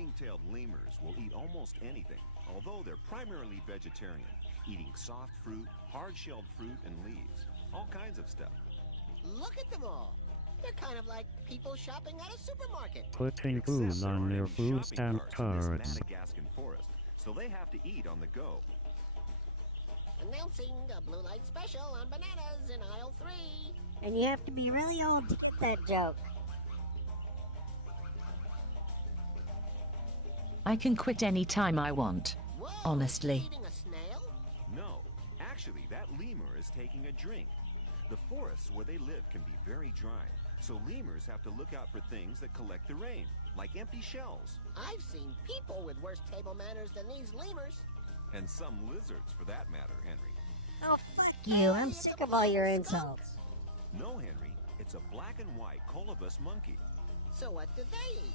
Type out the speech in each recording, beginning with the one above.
ring-tailed lemurs will eat almost anything, although they're primarily vegetarian, eating soft fruit, hard-shelled fruit, and leaves. All kinds of stuff. Look at them all. They're kind of like people shopping at a supermarket. Putting Except food there on aren't their any food shopping stamp carts in this cards. Madagascan forest, so they have to eat on the go. Announcing a blue light special on bananas in aisle 3. And you have to be really old to get that joke. I can quit any time I want. Whoa, Honestly. Eating a snail? No, actually, that lemur is taking a drink. The forests where they live can be very dry, so lemurs have to look out for things that collect the rain, like empty shells. I've seen people with worse table manners than these lemurs. And some lizards, for that matter, Henry. Oh, fuck you. I'm sick of all your insults. No, Henry, it's a black and white colobus monkey. So what do they eat?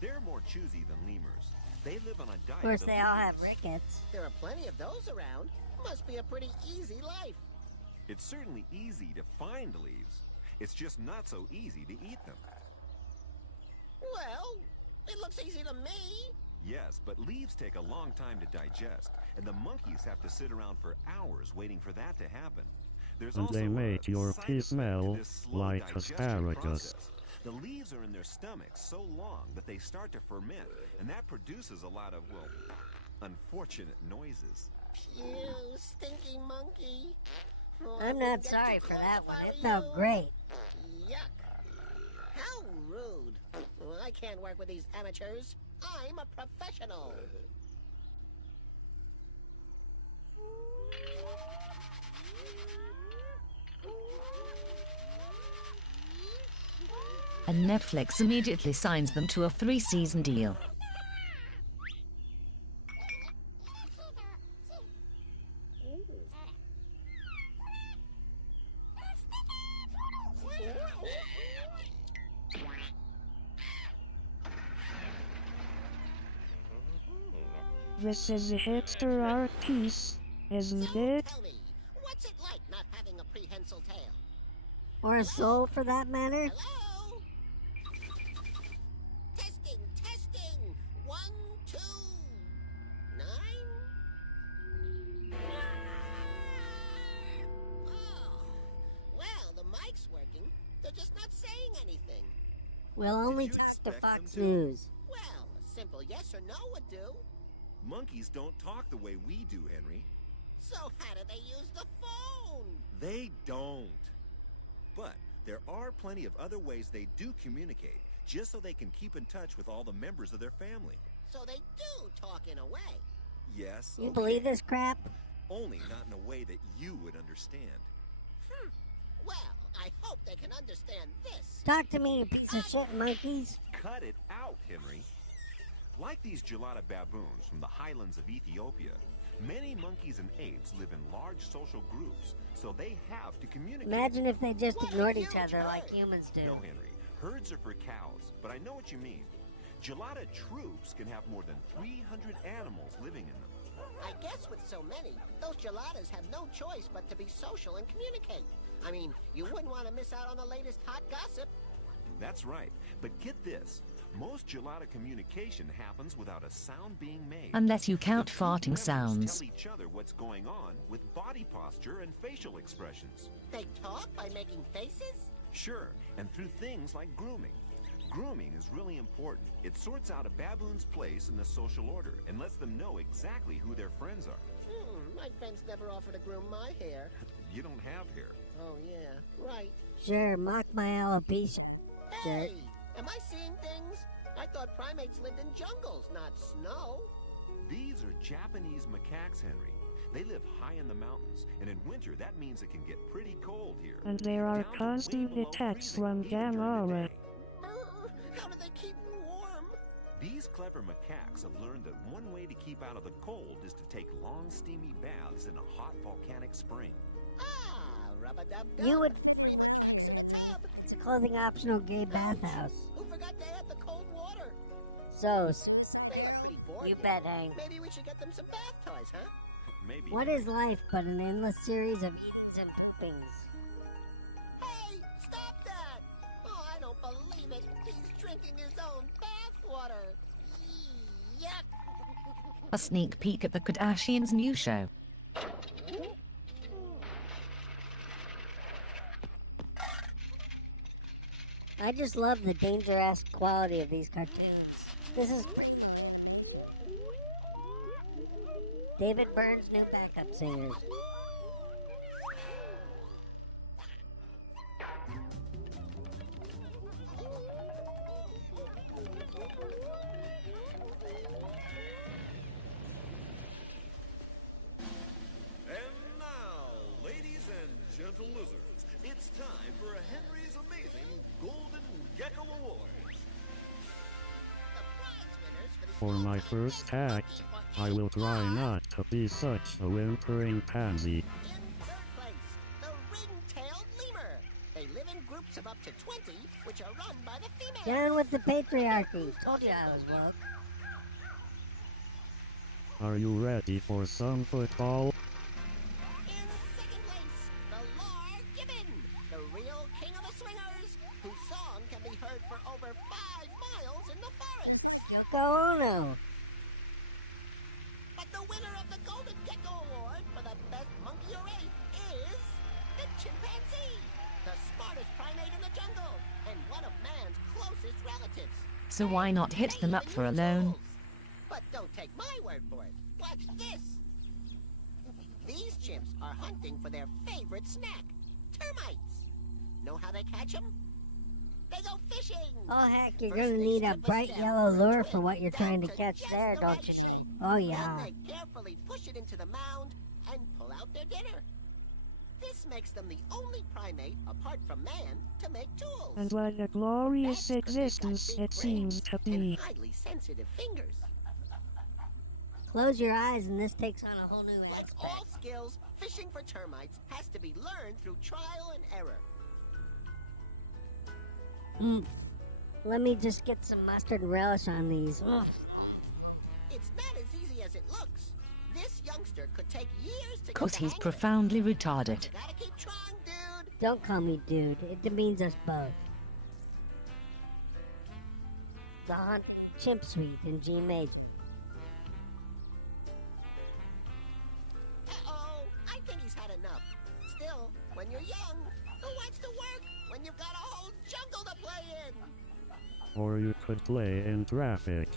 They're more choosy than lemurs. They live on a diet Of course, of they all have leaves. rickets. There are plenty of those around. Must be a pretty easy life. It's certainly easy to find leaves. It's just not so easy to eat them. Well, it looks easy to me. Yes, but leaves take a long time to digest, and the monkeys have to sit around for hours waiting for that to happen. There's And also they make a your side pee effect to smell this slow like digestion asparagus. process. The leaves are in their stomachs so long that they start to ferment, and that produces a lot of, well, unfortunate noises. You stinky monkey. Oh, I I'm wouldn't not get sorry too for close that if one. I It were felt you. great. Yuck. How rude. Well, I can't work with these amateurs. I'm a professional. And Netflix immediately signs them to a 3-season deal. This is a hipster art piece, isn't So it? tell me, what's it like not having a prehensile tail? Or a soul, for that matter. Hello? Testing, testing. 1, 2, 9. Oh, well, the mic's working. They're just not saying anything. We'll only Did you talk to expect them Fox to? News. Well, a simple yes or no would do. Monkeys don't talk the way we do, Henry. So how do they use the phone? They don't. But there are plenty of other ways they do communicate, just so they can keep in touch with all the members of their family. So they do talk in a way. Yes, You okay. believe this crap? Only not in a way that you would understand. Well, I hope they can understand this. Talk to me, you piece of shit monkeys. Cut it out, Henry. Like these gelada baboons from the highlands of Ethiopia, many monkeys and apes live in large social groups, so they have to communicate. Imagine if they just What a ignored each huge other like herd. humans No, do. Henry. Herds are for cows, but I know what you mean. Gelada troops can have more than 300 animals living in them. I guess with so many, those geladas have no choice but to be social and communicate. I mean, you wouldn't want to miss out on the latest hot gossip. That's right. But get this. Most gelada communication happens without a sound being made. Unless you count The group farting members sounds. Tell each other what's going on with body posture and facial expressions. They talk by making faces? Sure, and through things like grooming. Grooming is really important. It sorts out a baboon's place in the social order and lets them know exactly who their friends are. My friends never offer to groom my hair. You don't have hair. Oh, yeah, right. Sure, mock my alopecia. Hey, am I seeing things? I thought primates lived in jungles, not snow. These are Japanese macaques, Henry. They live high in the mountains, and in winter that means it can get pretty cold here. And there are Down to way constant below attacks freezing from even gamma during the ray. day. How do they keep warm? These clever macaques have learned that one way to keep out of the cold is to take long, steamy baths in a hot volcanic spring. Ah, rub-a-dub-dub. You would- Free macaques in a tub. It's a clothing optional gay bathhouse. Who forgot to add the cold water? So, They look pretty bored. you here. bet, Hank. Maybe we should get them some bath toys, huh? Maybe. What is life but an endless series of eats and poopings? Hey, stop that! Oh, I don't believe it. He's drinking his own bath water. Eee. Yuck! A sneak peek at the Kardashians' new show. I just love the danger-ass quality of these cartoons. This is David Byrne's new backup singers. And now, ladies and gentle lizards, it's time for Henry's amazing Golden Gecko Awards. The prize winners for this For my first act, I will try not to be such a whimpering pansy. In third place, the ring-tailed lemur. They live in groups of up to 20, which are run by the females. Down with the patriarchy. Told you I was woke. Are you ready for some football? In second place, the Lar Gibbon, the real king of the swingers, whose song can be heard for over 5 miles in the forest. Yoko Ono. But the winner of the Golden Gecko Award for the best monkey or ape is the chimpanzee, the smartest primate in the jungle, and one of man's closest relatives. So why not hit them up for a loan? But don't take my word for it. Watch this. These chimps are hunting for their favorite snack, termites. Know how they catch them? They go fishing. Oh heck, you're First gonna they need a strip bright stem yellow or a lure twig for what you're down trying to to catch just there, the don't right you? shape. Oh yeah. Then they carefully push it into the mound and pull out their dinner. This makes them the only primate, apart from man, to make tools. And what a glorious That's 'cause they've got existence big it seems brains to and be. highly sensitive fingers. Close your eyes and this takes on a whole new Like aspect. all skills, fishing for termites has to be learned through trial and error. Let me just get some mustard and relish on these. It's not as easy as it looks. This youngster could take years to get 'Cause the he's hang of it. profoundly retarded. You gotta keep trying, dude. Don't call me dude. It demeans us both. The Hunt Chimp Suite in G major. Uh-oh, I think he's had enough. Still, when you're young, who wants to work when you've got a whole jungle to play in? Or you could play in traffic.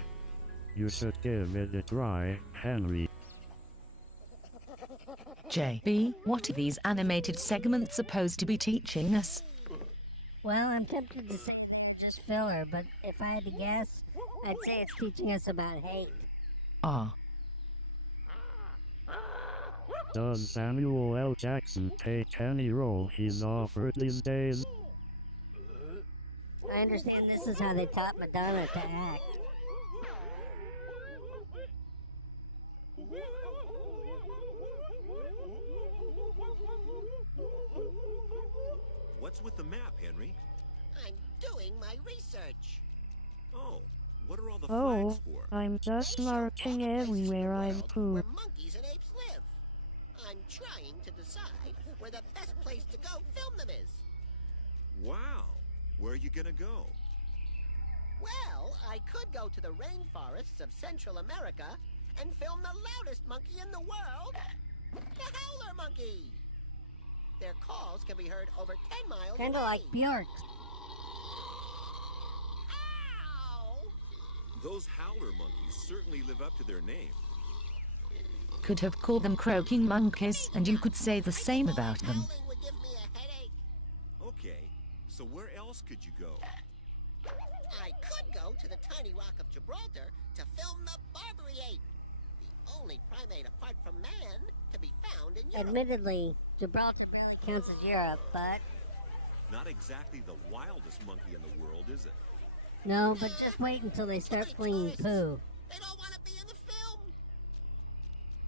You should give it a try, Henry. JB, what are these animated segments supposed to be teaching us? Well, I'm tempted to say just filler, but if I had to guess, I'd say it's teaching us about hate. Ah, Does Samuel L. Jackson take any role he's offered these days? I understand this is how they taught Madonna to act. What's with the map, Henry? I'm doing my research. Oh, what are all the Oh, flags for? I'm just They show marking all the places in the everywhere I've world pooped. where monkeys and apes live. I'm trying to decide where the best place to go film them is. Wow. Where are you gonna go? Well, I could go to the rainforests of Central America and film the loudest monkey in the world, the howler monkey. Their calls can be heard over 10 miles Kinda away. like Bjork's. Ow! Those howler monkeys certainly live up to their name. could have called them croaking monkeys, and you could say the same about them. Howling would give me a headache. Okay, so where else could you go? I could go to the tiny rock of Gibraltar to film the Barbary ape, the only primate apart from man to be found in Europe. Admittedly, Gibraltar barely counts as Europe, but Not exactly the wildest monkey in the world, is it? no, but just wait until they start flinging poo. They don't want to be in the film.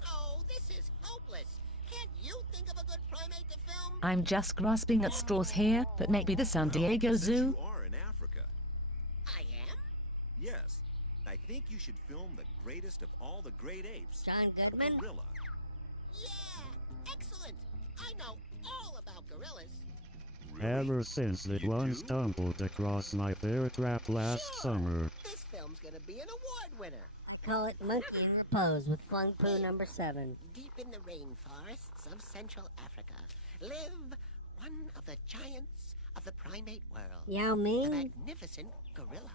Oh, this is hopeless. Can't you think of a good primate to film? I'm just grasping at straws here, but maybe the San Diego Since Zoo? you are in Africa. I am? Yes. I think you should film the greatest of all the great apes. John a Goodman? gorilla. Yeah, excellent. I know all about gorillas. Ever since the You one do? stumbled across my bear trap last Sure. summer. This film one's gonna be an award winner. Call it Monkey in Repose with Flung Poo number 7. Deep in the rainforests of Central Africa live one of the giants of the primate world. Yao The Ming? magnificent gorilla.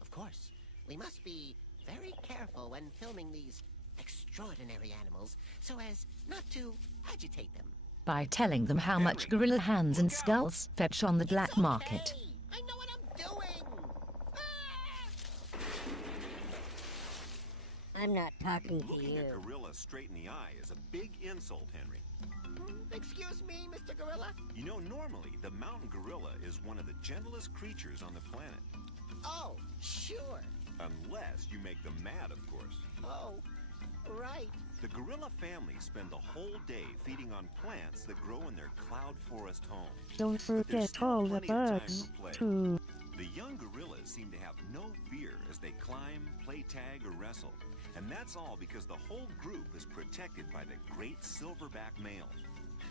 Of course, we must be very careful when filming these extraordinary animals so as not to agitate them. By telling them how much gorilla hands and skulls fetch on the black It's market. okay. I know what I'm doing. Ah! I'm not talking to Looking a you. gorilla straight in the eye is a big insult, Henry. Excuse me, Mr. Gorilla? You know, normally, the mountain gorilla is one of the gentlest creatures on the planet. Oh, sure. Unless you make them mad, of course. Oh, right. The gorilla family spend the whole day feeding on plants that grow in their cloud forest home. Don't But there's forget still all the plenty of time bugs, for play. too. The young gorillas seem to have no fear as they climb, play tag, or wrestle. And that's all because the whole group is protected by the great silverback male.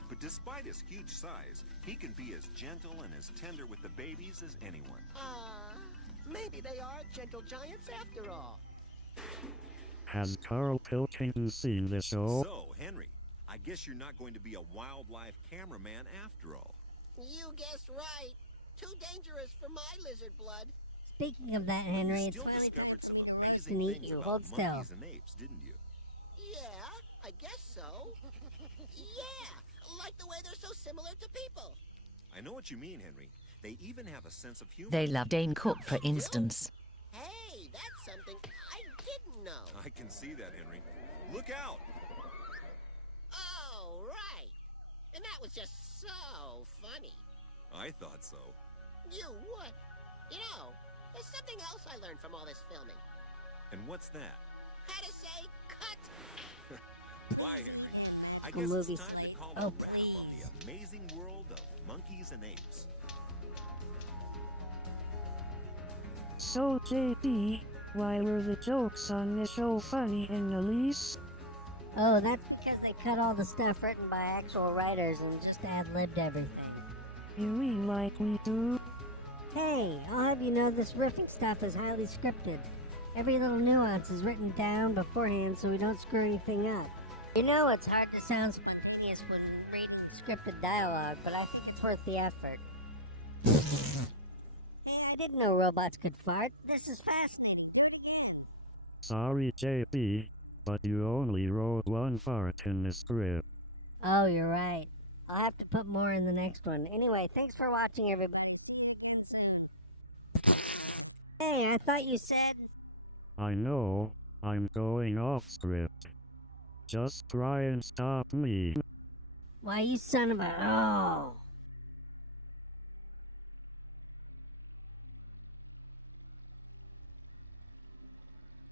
But despite his huge size, he can be as gentle and as tender with the babies as anyone. Maybe they are gentle giants after all. Has Carl Pilkington seen the show? So, Henry, I guess you're not going to be a wildlife cameraman after all. You guessed right. Too dangerous for my lizard blood. Speaking of that, Henry, You it's still finally discovered some to amazing meet things you. about Hold still. monkeys and apes, didn't you? Yeah, I guess so. Yeah, like the way they're so similar to people. I know what you mean, Henry. They even have a sense of humor. They love Dane Cook, for instance. Hey, that's something I didn't know. I can see that, Henry. Look out! Oh, right. And that was just so funny. I thought so. You would. You know, there's something else I learned from all this filming. And what's that? How to say cut. Bye, Henry. I Go guess movie it's time to slate. call Oh, a wrap please. on the amazing world of monkeys and apes. So, JD, why were the jokes on this show funny in the least? Oh, that's because they cut all the stuff written by actual writers and just ad-libbed everything. You mean like we do? Hey, I'll have you know this riffing stuff is highly scripted. Every little nuance is written down beforehand so we don't screw anything up. You know it's hard to sound spontaneous when reading scripted dialogue, but I think it's worth the effort. Hey, I didn't know robots could fart. This is fascinating. Sorry, JP, but you only wrote one fart in the script. Oh, you're right. I'll have to put more in the next one. Anyway, thanks for watching, everybody. Soon. Hey, I thought you said... I know, I'm going off script. Just try and stop me. Why, you son of a... Oh...